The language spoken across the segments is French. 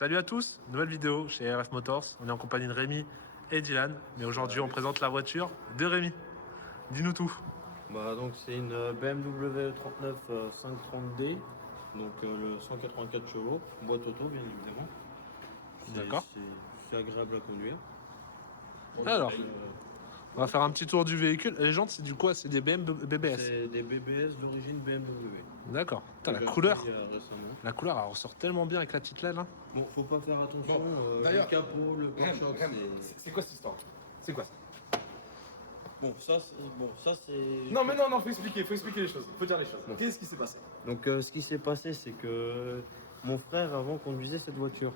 Salut à tous, nouvelle vidéo chez RF Motors. On est en compagnie de Rémi et Dylan, mais aujourd'hui on présente la voiture de Rémi. Dis-nous tout. Donc c'est une BMW 39 530D, donc le 184 chevaux, boîte auto bien évidemment. D'accord. C'est agréable à conduire. Alors, on va faire un petit tour du véhicule. Les jantes, c'est du quoi? C'est des BBS. C'est des BBS d'origine BMW. D'accord. Putain, Que la j'ai couleur, acheté, récemment. la couleur, elle ressort tellement bien avec la petite LED là. Bon, faut pas faire attention. Bon, d'ailleurs, le capot, le pare-choc, C'est quoi cette histoire? C'est quoi ça? Bon, ça c'est. Non, mais non, faut expliquer les choses. Faut dire les choses. Bon. Qu'est-ce qui s'est passé? Donc ce qui s'est passé, c'est que mon frère avant conduisait cette voiture.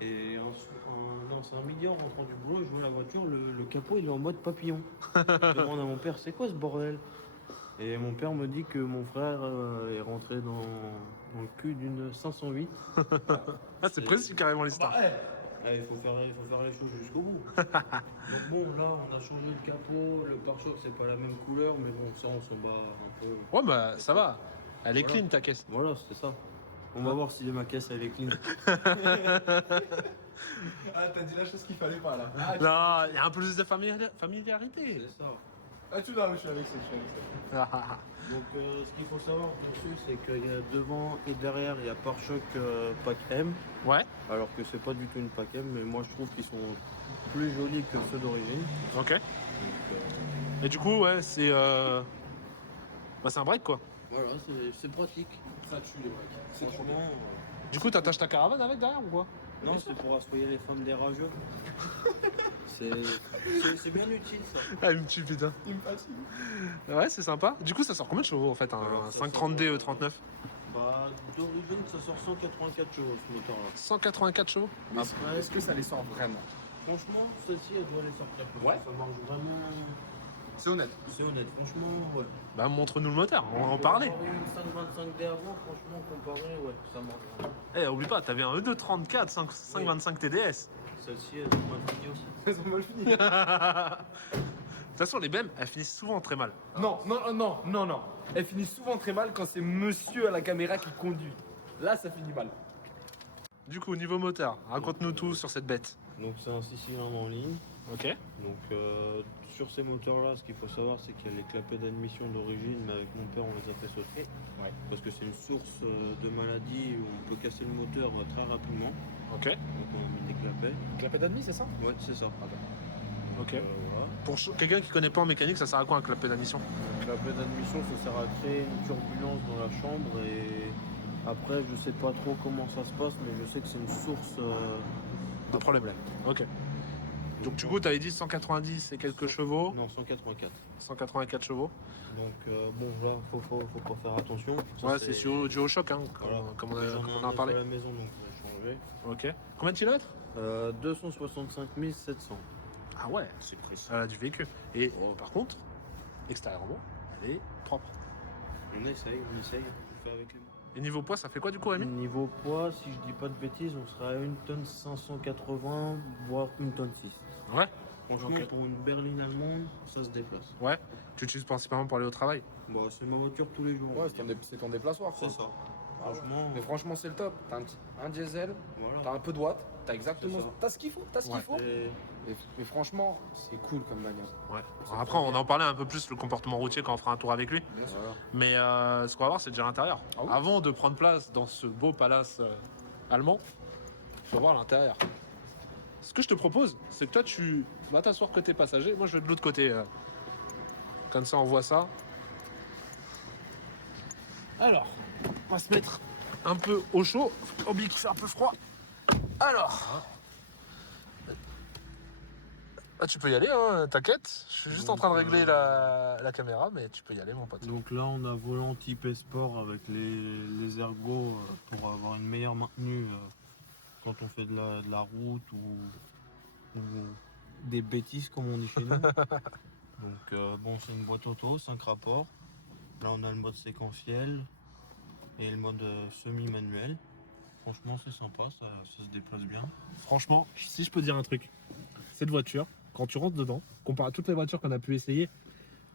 Et c'est un midi en rentrant du boulot, je vois la voiture, le capot il est en mode papillon. Je demande à mon père, c'est quoi ce bordel? Et mon père me dit que mon frère est rentré dans le cul d'une 508. Ah, c'est précis carrément l'histoire. Il faut faire les choses jusqu'au bout. Donc bon, là on a changé le capot, le pare-choc c'est pas la même couleur, mais bon, ça on s'en bat un peu. Ouais, bah ça va. Elle est Voilà. clean ta caisse. Voilà, c'est ça. On va voir si ma caisse elle est clean. Ah, t'as dit la chose qu'il fallait pas là. Non, il y a un peu plus de familiarité. C'est ça. Ah, tu l'as, je suis avec ça. Donc ce qu'il faut savoir dessus, c'est qu'il y a devant et derrière, il y a pare-choc pack M, Ouais, alors que c'est pas du tout une pack M, mais moi je trouve qu'ils sont plus jolis que ceux d'origine. ok. Donc, Et du coup, ouais, c'est bah, c'est un break quoi. voilà, c'est pratique. Ça tue les breaks. C'est trop bien. Franchement, Du coup, t'attaches ta caravane avec derrière ou quoi? non, c'est pour assoyer les femmes des rageux. C'est bien utile ça. Ah, il me tue, putain. Il me fatigue. Ouais, c'est sympa. Du coup, ça sort combien de chevaux en fait, un Alors, ça 530D sort, E39? Bah, d'origine, ça sort 184 chevaux ce moteur-là. 184 chevaux? Mais Après- est-ce que ça les sort vraiment? Franchement, celle-ci, elle doit les sortir. Parce Ouais. que ça marche vraiment. C'est honnête. C'est honnête, franchement, ouais. Bah, montre-nous le moteur, on va en parler. J'aurais eu une 525D avant, franchement, comparé, ouais, ça marche vraiment. Eh, oublie pas, t'avais un E234 525 TDS. Celle-ci, elle est pas finie aussi. Ils ont mal fini. De toute façon, les BM, elles finissent souvent très mal. Non. Elle finit souvent très mal quand c'est monsieur à la caméra qui conduit. Là, ça finit mal. Du coup, niveau moteur, raconte-nous tout sur cette bête. Donc, c'est un 6 cylindres en ligne. Ok. Donc, sur ces moteurs-là, ce qu'il faut savoir, c'est qu'il y a les clapets d'admission d'origine, mais avec mon père, on les a fait sauter. Ouais. Parce que c'est une source de maladie où on peut casser le moteur très rapidement. Ok. Donc, on a mis des clapets. Clapet d'admis, c'est ça? Ouais, c'est ça. Ok. Voilà. Pour quelqu'un qui connaît pas en mécanique, ça sert à quoi un clapet d'admission? La plaie d'admission, ça sert à créer une turbulence dans la chambre et après, je sais pas trop comment ça se passe, mais je sais que c'est une source De problème. Ok. Donc, du coup, t'avais dit 190 et quelques chevaux, Non, 184. 184 chevaux. Donc, bon, là, faut pas faire attention. Ça, Ouais, c'est du haut choc, hein, Voilà. comme on J'en ai en a un parlé. à la maison, donc je vais changer. Ok. Combien de kilomètres? 265 700. Ah ouais, C'est précis. elle a du véhicule. Et Oh. par contre, extérieurement, elle est propre. On essaye, on fait avec les mains. Et niveau poids, ça fait quoi du coup, Rémi? Niveau poids, si je dis pas de bêtises, on sera à 1 tonne 580, voire 1 tonne 6. Ouais. Franchement, Ok. pour une berline allemande, ça se déplace. Ouais. Tu l'utilises principalement pour aller au travail. Bon, c'est ma voiture tous les jours. Ouais, c'est ton déplaçoir. C'est quoi. ça. Ah ouais. Franchement, Mais franchement, c'est le top. T'as un diesel, voilà. t'as un peu de watts, t'as exactement. C'est ça. T'as ce qu'il faut, Et Mais franchement, c'est cool comme bagnole. Ouais. Alors après, on en parlait un peu plus le comportement routier quand on fera un tour avec lui. Bien sûr. voilà. Mais ce qu'on va voir, c'est déjà l'intérieur. Ah oui. Avant de prendre place dans ce beau palace allemand, il faut voir l'intérieur. Ce que je te propose, c'est que toi, tu vas t'asseoir côté passager. Moi, je vais de l'autre côté. Comme ça, on voit ça. Alors, on va se mettre un peu au chaud. Faut oublier qu'il fait un peu froid. Alors. Ah, tu peux y aller, hein, t'inquiète. Je suis juste en train de régler la caméra, mais tu peux y aller, mon pote. Donc là, on a volant type sport avec les ergots pour avoir une meilleure maintenue quand on fait de la route ou des bêtises comme on dit chez nous. Donc bon, c'est une boîte auto, 5 rapports. Là, on a le mode séquentiel et le mode semi-manuel. Franchement, c'est sympa, ça se déplace bien. Franchement, si je peux dire un truc, cette voiture, quand tu rentres dedans, comparé à toutes les voitures qu'on a pu essayer,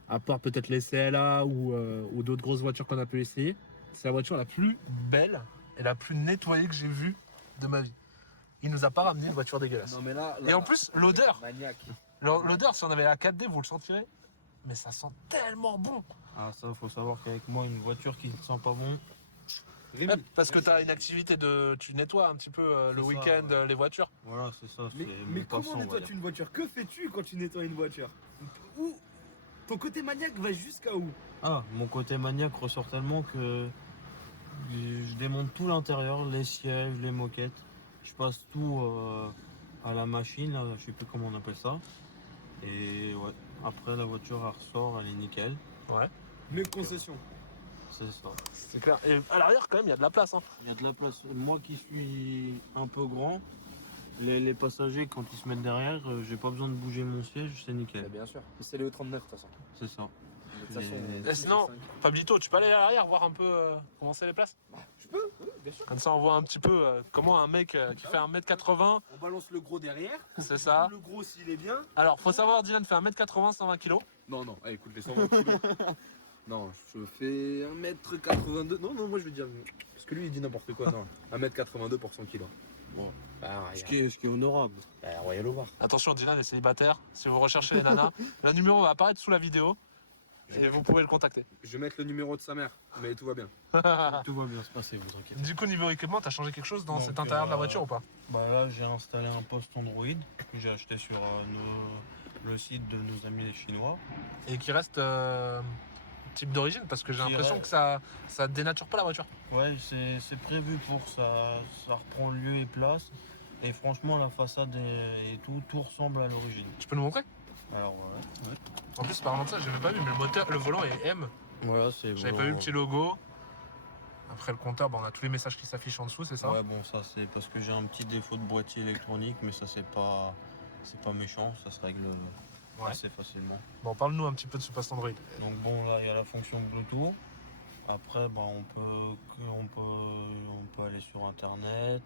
à part peut-être les CLA ou d'autres grosses voitures qu'on a pu essayer, c'est la voiture la plus belle et la plus nettoyée que j'ai vue de ma vie. il nous a pas ramené une voiture dégueulasse. Non mais là. Et en plus, l'odeur, Maniaque. l'odeur, si on avait la 4D, vous le sentirez, mais ça sent tellement bon. Ah ça, faut savoir qu'avec moi, une voiture qui ne sent pas bon, Ouais, parce que tu as une activité de. Tu nettoies un petit peu le ça, week-end ouais. les voitures. voilà, c'est ça. Mais, c'est mais mon comment passe-temps, on va nettoies-tu dire. une voiture? Que fais-tu quand tu nettoies une voiture? Où ton côté maniaque va jusqu'à où? Ah, mon côté maniaque ressort tellement que je démonte tout l'intérieur, les sièges, les moquettes. Je passe tout à la machine, là, je sais plus comment on appelle ça. Et ouais, après la voiture elle ressort, elle est nickel. Ouais, Mes concessions. C'est ça. c'est clair. Et à l'arrière, quand même, il y a de la place. Hein. Il y a de la place. Moi qui suis un peu grand, les passagers quand ils se mettent derrière, j'ai pas besoin de bouger mon siège, c'est nickel. Bien sûr. C'est le 39 de toute façon. C'est ça. De toute façon, Et sinon, Pablito, tu peux aller à l'arrière voir un peu comment c'est les places? je peux, oui, bien sûr. Comme ça, on voit un petit peu comment un mec qui fait 1m80, On balance le gros derrière. c'est ça. Le gros s'il est bien. Alors, faut savoir, Dylan fait 1m80, 120 kg. Non, non, allez, écoute, les 120 kilos. Non, je fais 1m82. Non, non, moi je vais dire. Parce que lui il dit n'importe quoi. Non, 1m82 pour 100 kilos. Bon. Bah, Ce qui est honorable. Royal au Var. Attention, Dylan est célibataire. Si vous recherchez les nanas, le numéro va apparaître sous la vidéo et vous pouvez le contacter. Je vais mettre le numéro de sa mère, mais tout va bien. Tout va bien se passer, vous inquiétez. Du coup, niveau équipement, t'as changé quelque chose dans Donc, cet intérieur de la voiture ou pas? Bah là, j'ai installé un poste Android que j'ai acheté sur le site de nos amis les Chinois. Et qui reste type d'origine parce que j'ai Qui l'impression reste- que ça dénature pas la voiture. Ouais, c'est prévu pour ça. Ça reprend lieu et place. Et franchement, la façade et tout ressemble à l'origine. Tu peux nous montrer? Alors ouais. En plus, par exemple, ça, j'avais pas vu, mais le moteur, le volant est M. Voilà, c'est. J'avais pas vu le petit logo. Après le compteur, bah, on a tous les messages qui s'affichent en dessous, c'est ça? Ouais, bon, ça c'est parce que j'ai un petit défaut de boîtier électronique, mais ça c'est pas méchant, ça se règle assez facilement. Bon, parle-nous un petit peu de ce poste Android. Donc bon, là il y a la fonction Bluetooth. Après, bah, on peut aller sur internet.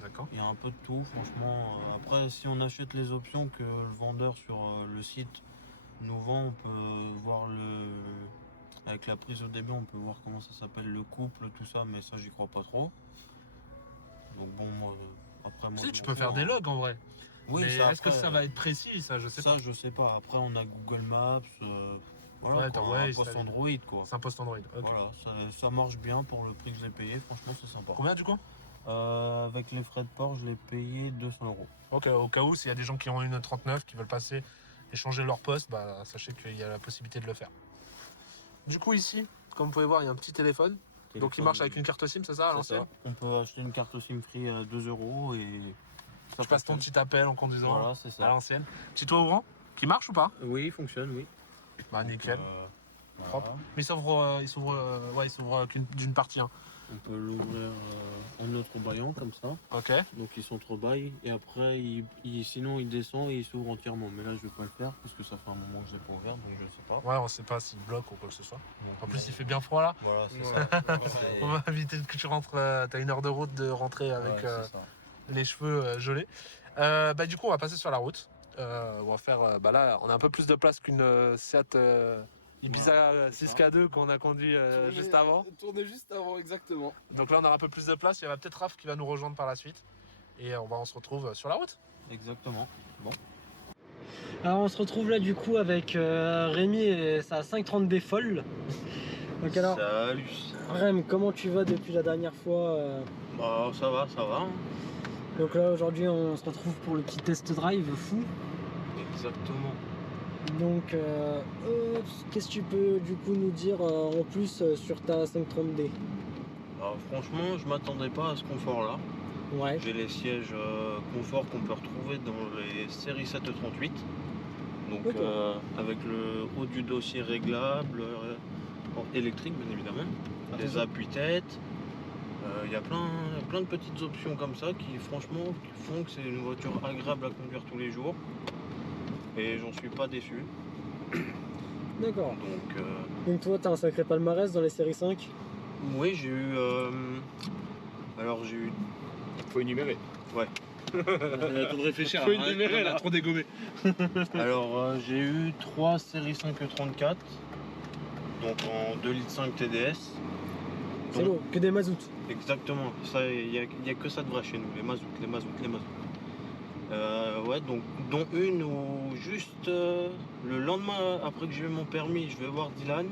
D'accord. Il y a un peu de tout, franchement. Après, si on achète les options que le vendeur sur le site nous vend, on peut voir avec la prise au début, on peut voir comment ça s'appelle, le couple, tout ça, mais ça, j'y crois pas trop. Donc bon, moi, après, moi. Si, je tu m'en peux fous, faire hein. des logs en vrai. Oui, Mais ça, est-ce que après, ça va être précis, ça? Je sais ça, pas. je sais pas. Après, on a Google Maps. Voilà, Ouais, quoi, ouais, un poste ça- Android, quoi. C'est un poste Android. Ok. Voilà, ça marche bien pour le prix que j'ai payé. Franchement, c'est sympa. Combien du coup? Avec les frais de port, je l'ai payé 200 €. Ok, au cas où, s'il y a des gens qui ont une 39, qui veulent passer et changer leur poste, bah, sachez qu'il y a la possibilité de le faire. Du coup, ici, comme vous pouvez voir, il y a un petit téléphone. Donc il marche avec une carte SIM, c'est ça, à C'est l'ancienne? ça. On peut acheter une carte SIM free à 2 € et ça Tu passes ton fonctionne. petit appel en conduisant Voilà, c'est à ça. l'ancienne. Petit toit ouvrant, qui marche ou pas? Oui, il fonctionne, oui. Bah nickel. Voilà. Propre. Mais il s'ouvre d'une partie. Hein. On peut l'ouvrir en entrebâillant comme ça. Ok. Donc il s'entrebâille et après sinon il descend et il s'ouvre entièrement. Mais là je vais pas le faire parce que ça fait un moment que je l'ai pas ouvert donc je sais pas. Ouais, on sait pas s'il bloque ou quoi que ce soit. Donc, En plus, il fait bien froid là. Voilà, c'est Ouais. ça. On va éviter que tu rentres. T'as 1 heure de route de rentrer avec Ouais, c'est ça. les cheveux gelés. Bah, du coup, on va passer sur la route. On va faire. Bah là, on a un peu plus de place qu'une Seat Ibiza 6K2 qu'on a conduit juste avant. Tourner juste avant, exactement. Donc là, on a un peu plus de place. Il y aura peut-être Raph qui va nous rejoindre par la suite. Et on se retrouve sur la route. Exactement. Bon. Alors on se retrouve là du coup avec Rémi et sa 530D folle. Donc alors Salut. Rem, comment tu vas depuis la dernière fois Bah ça va, ça va. Donc là aujourd'hui on se retrouve pour le petit test drive fou. Exactement. Donc qu'est-ce que tu peux du coup nous dire en plus sur ta 530D? Alors franchement, je m'attendais pas à ce confort-là. Ouais. J'ai les sièges confort qu'on peut retrouver dans les séries 738. Donc Ok. avec le haut du dossier réglable, électrique bien évidemment, des appuis-têtes. Il y a plein de petites options comme ça qui franchement font que c'est une voiture agréable à conduire tous les jours. Et j'en suis pas déçu. D'accord. Donc Donc toi t'as un sacré palmarès dans les séries 5. oui, j'ai eu. Alors j'ai eu. Faut énumérer. Ouais. On a le temps de réfléchir. Faut énumérer, on a là. trop dégommé. Alors j'ai eu 3 séries 534, donc en 2,5 litres TDS. C'est bon, que des mazout. Exactement, ça, il y a que ça de vrai chez nous, les mazout. Ouais, donc dont une où juste le lendemain après que j'ai eu mon permis, je vais voir Dylan.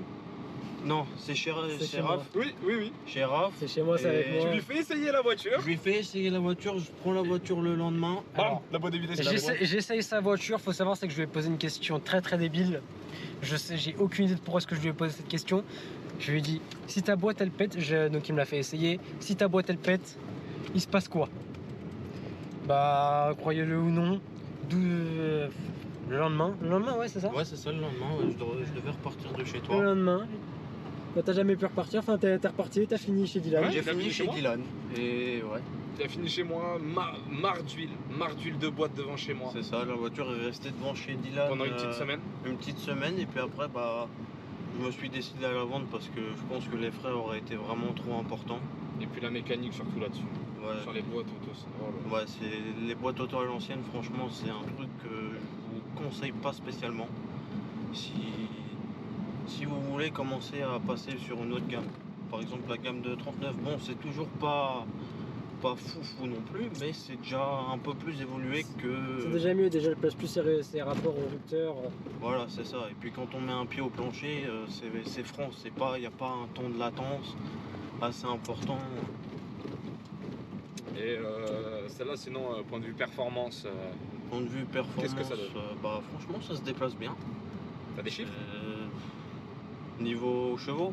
Non, c'est chez C'est chez Raph. Oui. Chez Raph. C'est chez moi, c'est avec Et moi. Tu lui fais essayer la voiture. Je lui fais essayer la voiture, je prends la voiture le lendemain. Alors, La boîte de vitesse. la droite. J'essaye sa voiture, faut savoir c'est que je lui ai posé une question très très débile. Je sais, j'ai aucune idée de pourquoi est-ce que je lui ai posé cette question. Je lui ai dit, si ta boîte elle pète, donc il me l'a fait essayer, si ta boîte elle pète, il se passe quoi? Bah, croyez-le ou non, le lendemain, ouais c'est ça? Ouais, c'est ça le lendemain, ouais, je devais repartir de chez Le toi. lendemain, bah, t'as jamais pu repartir, enfin t'es reparti, t'as fini chez Dylan. Ouais. J'ai t'as fini fini chez chez moi Dylan. Et ouais, T'as fini chez moi, marre d'huile de boîte devant chez moi. c'est ça, la voiture est restée devant chez Dylan. Pendant une petite semaine. Une petite semaine, et puis après, bah, je me suis décidé à la vendre parce que je pense que les frais auraient été vraiment trop importants. Et puis la mécanique surtout là-dessus. Ouais. Sur les boîtes auto. Oh là. Ouais, c'est les boîtes auto à l'ancienne, franchement, c'est un truc que je vous conseille pas spécialement. Si vous voulez commencer à passer sur une autre gamme, par exemple la gamme de 39, bon, c'est toujours pas fou non plus, mais c'est déjà un peu plus évolué que. C'est déjà mieux, déjà elle place plus ses rapports au rupteur. Voilà, c'est ça. Et puis quand on met un pied au plancher, c'est franc, il n'y a pas un temps de latence assez important. Et celle-là, sinon, point de vue performance, Point de vue performance, Qu'est-ce que ça donne bah franchement ça se déplace bien. t'as des chiffres Niveau chevaux,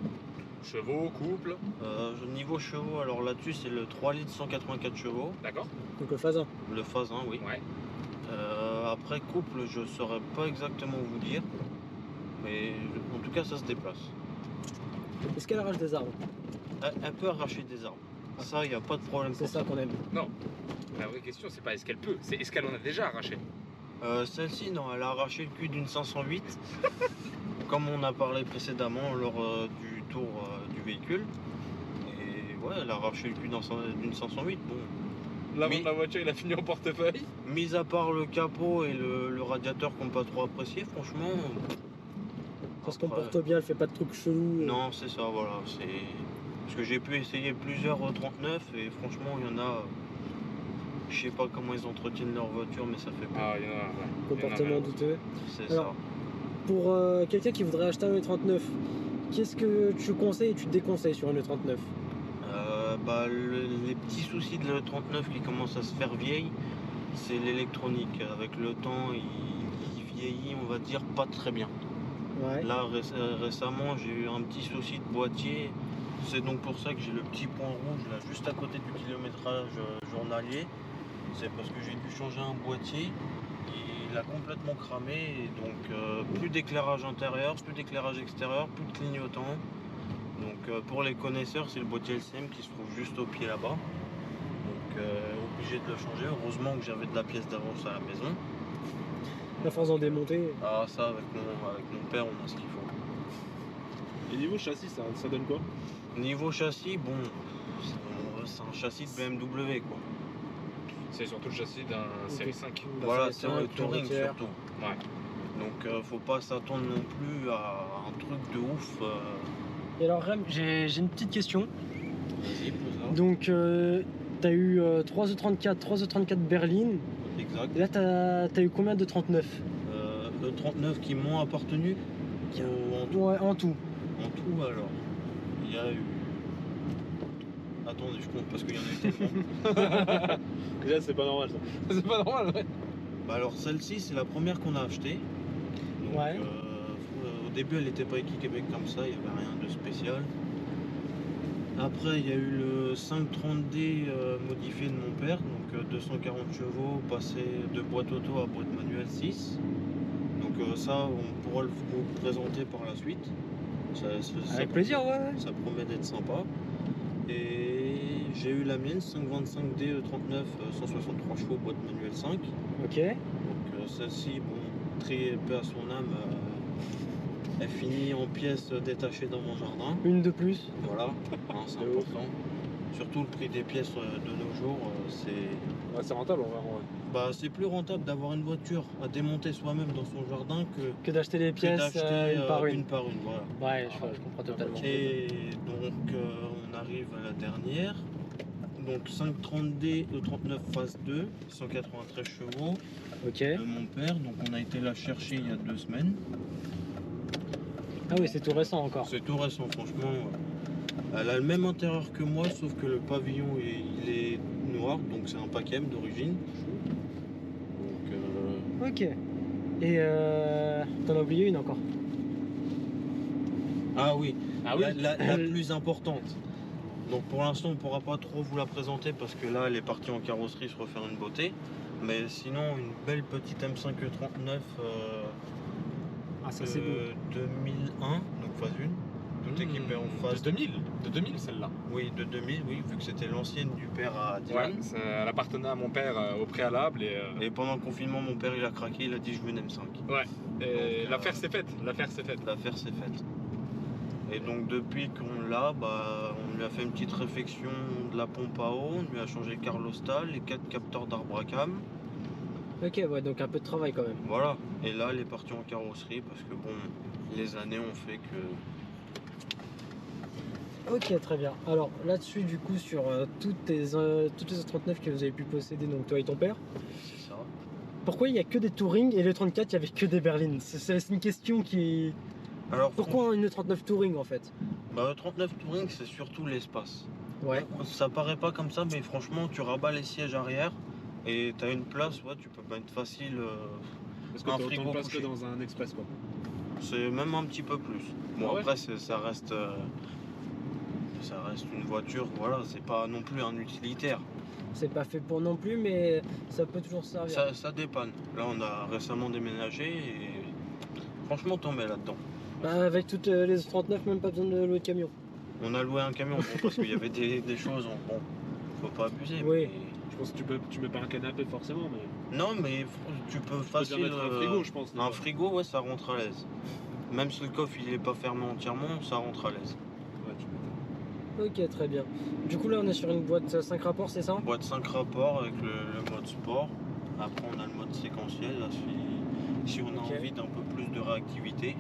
Chevaux, couple, niveau chevaux, alors là-dessus c'est le 3 litres 184 chevaux, d'accord. Donc le phasin. le Phasin, oui. Ouais. Après couple, je saurais pas exactement vous dire, mais en tout cas ça se déplace. Est-ce qu'elle arrache des arbres? Elle peut arracher des arbres. Ça, il n'y a pas de problème C'est pour ça qu'on aime. La vraie question, c'est pas est-ce qu'elle peut, c'est est-ce qu'elle en a déjà arraché. Celle-ci, non, elle a arraché le cul d'une 508, comme on a parlé précédemment lors du tour du véhicule. Et ouais, elle a arraché le cul d'une 508. Bon, L'avant Oui. de la voiture, il a fini en portefeuille. mis à part le capot et le radiateur qu'on n'a pas trop apprécié, franchement. Ça se après, comporte bien, elle fait pas de trucs chelous. Non, c'est ça, voilà. Parce que j'ai pu essayer plusieurs 39 et franchement, il y en a. Je sais pas comment ils entretiennent leur voiture, mais ça fait peur. Ah, il y en a, ouais. Comportement douteux. C'est Alors, Pour quelqu'un qui voudrait acheter un E39, qu'est-ce que tu conseilles et tu déconseilles sur un E39? ça. Les petits soucis de l'E39 qui commencent à se faire vieille, c'est l'électronique. Avec le temps, il vieillit, on va dire, pas très bien. Ouais. Là, récemment, j'ai eu un petit souci de boîtier. C'est donc pour ça que j'ai le petit point rouge là, juste à côté du kilométrage journalier. C'est parce que j'ai dû changer un boîtier. Il a complètement cramé. Et donc, plus d'éclairage intérieur, plus d'éclairage extérieur, plus de clignotant. Donc, pour les connaisseurs, c'est le boîtier LCM qui se trouve juste au pied là-bas. Donc, obligé de le changer. Heureusement que j'avais de la pièce d'avance à la maison. La force d'en démonter. Ah, ça, avec mon père, on a ce qu'il faut. Et niveau châssis, ça donne quoi? Niveau châssis, bon, c'est un châssis de BMW quoi. C'est surtout le châssis d'un série 5. Voilà, c'est c'est un un touring routière. surtout. Ouais. Donc faut pas s'attendre non plus à un truc de ouf. Et alors Rem, j'ai une petite question. Vas-y, pose-la. Donc t'as eu 3 E34 berlines. Exact. Et là t'as eu combien de 39? Le 39 qui m'ont appartenu. En tout, Ouais, en tout. alors, il y a eu. Attendez, je compte parce qu'il y en a eu tellement. Déjà, c'est pas normal ça. C'est pas normal, ouais. Bah alors celle-ci c'est la première qu'on a achetée. Donc, Ouais. au début elle n'était pas équipée comme ça, il n'y avait rien de spécial. Après il y a eu le 530D modifié de mon père, donc 240 chevaux, passé de boîte auto à boîte manuelle 6. Donc ça on pourra vous le présenter par la suite. Avec plaisir, ouais. Ça promet d'être sympa. Et j'ai eu la mienne 525D 39 163 chevaux boîte manuelle 5. Ok. Donc celle-ci, bon, très peu à son âme, elle finit en pièces détachées dans mon jardin. Une de plus. Voilà, hein, c'est De ouf. important. surtout le prix des pièces de nos jours, Ouais, c'est rentable en vrai. c'est plus rentable d'avoir une voiture à démonter soi-même dans son jardin Que d'acheter les que pièces d'acheter une par une. une par une. Voilà. Ouais, je comprends totalement. Et donc on arrive à la dernière. Donc 530D E39 phase 2, 193 chevaux Ok. de mon père. Donc on a été la chercher il y a 2 semaines. Ah oui, c'est tout récent encore. C'est tout récent, franchement. Elle a le même intérieur que moi, sauf que le pavillon il est noir, donc c'est un paquem d'origine. Donc Ok. Et t'en as oublié une encore. ah oui, Ah oui. la plus importante. Donc pour l'instant on pourra pas trop vous la présenter parce que là elle est partie en carrosserie se refaire une beauté. Mais sinon une belle petite M5 E39 Ah ça c'est beau. 2001, donc phase 1. Tout équipé en phase De 2000 celle-là. Oui, de 2000, oui, vu que c'était l'ancienne du père à Ouais, Dylan. elle appartenait à mon père au préalable Et pendant le confinement, mon père il a craqué, il a dit je veux une M5. Donc, l'affaire s'est faite. L'affaire s'est faite. L'affaire s'est faite. Et donc depuis qu'on l'a, on lui a fait une petite réfection de la pompe à eau, on lui a changé le carlostal, les 4 capteurs d'arbre à cam. Ok, ouais, donc un peu de travail quand même. Voilà. Et là elle est partie en carrosserie parce que bon, les années ont fait que... Ok, très bien. Alors là-dessus, du coup, sur toutes les E39 que vous avez pu posséder, donc toi et ton père, C'est ça. pourquoi il n'y a que des Touring et le 34 il n'y avait que des berlines? C'est une question qui... Alors Pourquoi une E39 Touring en fait? le 39 Touring c'est surtout l'espace. Ouais. Ça paraît pas comme ça, mais franchement, tu rabats les sièges arrière et tu as une place, ouais, tu peux mettre facile. Parce que Un t'as autant frigo de place que couché. dans un express quoi. C'est même un petit peu plus. Bon, Ah ouais après, ça reste une voiture, voilà, c'est pas non plus un utilitaire. C'est pas fait pour non plus, mais ça peut toujours servir. Ça dépanne. Là, on a récemment déménagé et franchement, tombé là-dedans. Bah, avec toutes les E39, même pas besoin de louer de camion. On a loué un camion bon, parce qu'il y avait des choses, bon, faut pas abuser. Oui. Je pense que tu mets pas un canapé forcément, mais. Non, mais tu peux Tu peux facile. bien mettre un frigo, je pense. Un frigo, ouais, ça rentre à l'aise. Même si le coffre il est pas fermé entièrement, ça rentre à l'aise. Ouais, tu m'étonnes. Ok, très bien. Du coup, là, on est sur une boîte 5 rapports, c'est ça? Boîte 5 rapports avec le mode sport. Après, on a le mode séquentiel. Là, si on a Ok. envie d'un peu plus de réactivité.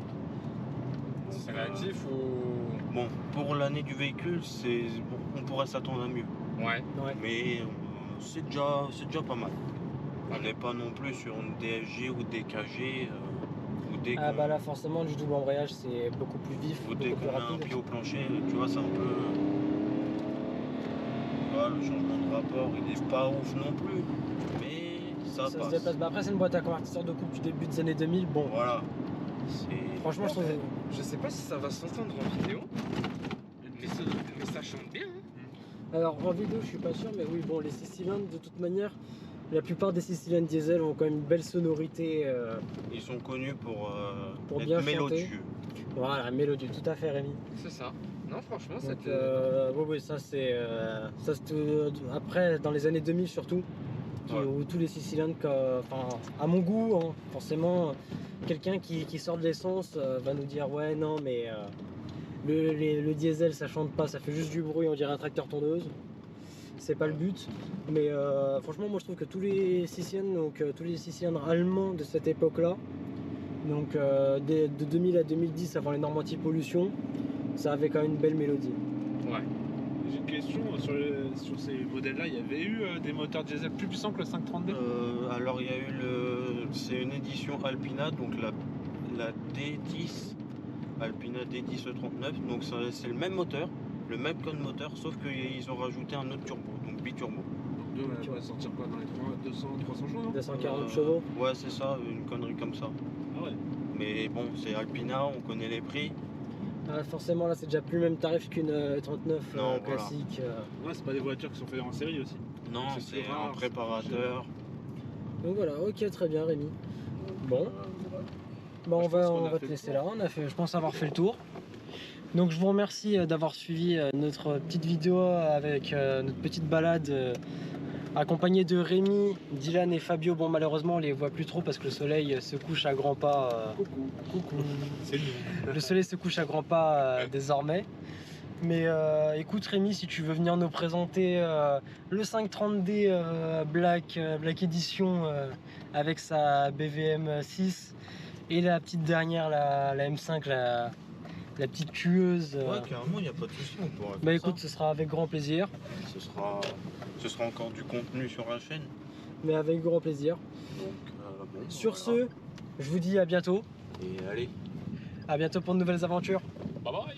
C'est réactif ou. Bon, pour l'année du véhicule, on pourrait s'attendre à mieux. Ouais. Ouais. Mais c'est déjà pas mal. On n'est pas non plus sur une DSG ou des KG. Ou dès Ah qu'on bah là, forcément, du double embrayage, c'est beaucoup plus vif, ou dès beaucoup plus qu'on a un rapide. pied au plancher, tu vois, c'est un peu. Voilà, le changement de rapport, il n'est pas ouf non plus. Mais ça Ça passe. se déplace. Bah, après, c'est une boîte à convertisseur de coupe du début des années 2000. Bon, Voilà. franchement, je trouve... Je sais pas si ça va s'entendre en vidéo. Mais ça chante bien. Hein. Alors, en vidéo, je suis pas sûr, mais oui, bon, les 6 cylindres, de toute manière, la plupart des 6 cylindres diesel ont quand même une belle sonorité. Ils sont connus pour Pour être bien chanter. mélodieux. Voilà, mélodieux, tout à fait, Rémi. C'est ça. Non, franchement, Donc, c'était. oui, ça c'est après dans les années 2000 surtout, Ouais. où tous les 6 cylindres, enfin à mon goût, hein, forcément, quelqu'un qui sort de l'essence va nous dire ouais non mais le diesel ça chante pas, ça fait juste du bruit, on dirait un tracteur tondeuse. C'est pas le but, mais franchement moi je trouve que tous les 6 cylindres, donc tous les 6 cylindres allemands de cette époque-là, donc de 2000 à 2010 avant les normes anti-pollution, ça avait quand même une belle mélodie. Ouais. J'ai une question sur ces modèles-là. Il y avait eu des moteurs diesel plus puissants que le 530D. Alors il y a eu c'est une édition Alpina, donc la D10, Alpina D10 E39, donc c'est le même moteur, le même code moteur, sauf qu'ils ont rajouté un autre turbo, donc biturbo. Donc on va sortir quoi dans les 200, 300 chevaux, non 240 chevaux. Ouais, c'est ça, une connerie comme ça. Ah ouais. Mais bon, c'est Alpina, on connaît les prix. Ah, forcément là c'est déjà plus le même tarif qu'une 39 Non, voilà. classique. Ouais, c'est pas des voitures qui sont faites en série aussi. Non, C'est c'est plus rare, un préparateur. Donc voilà, ok très bien Rémi. Bon, bah, on je pense qu'on va a te fait le laisser là, je pense avoir fait le tour. Donc je vous remercie d'avoir suivi notre petite vidéo avec notre petite balade accompagnée de Rémi, Dylan et Fabio. Bon malheureusement on les voit plus trop parce que le soleil se couche à grands pas. Coucou. Coucou. C'est nous. Le soleil se couche à grands pas désormais. Mais écoute Rémi, si tu veux venir nous présenter le 530D Black Edition avec sa BVM 6 et la petite dernière, la M5, la petite tueuse. Ouais, carrément, il n'y a pas de souci, on pourra faire Bah ça. écoute, ce sera avec grand plaisir. Ce sera encore du contenu sur la chaîne. Mais avec grand plaisir. Donc, bon, Sur voilà. ce, je vous dis à bientôt. Et allez. À bientôt pour de nouvelles aventures. Bye bye.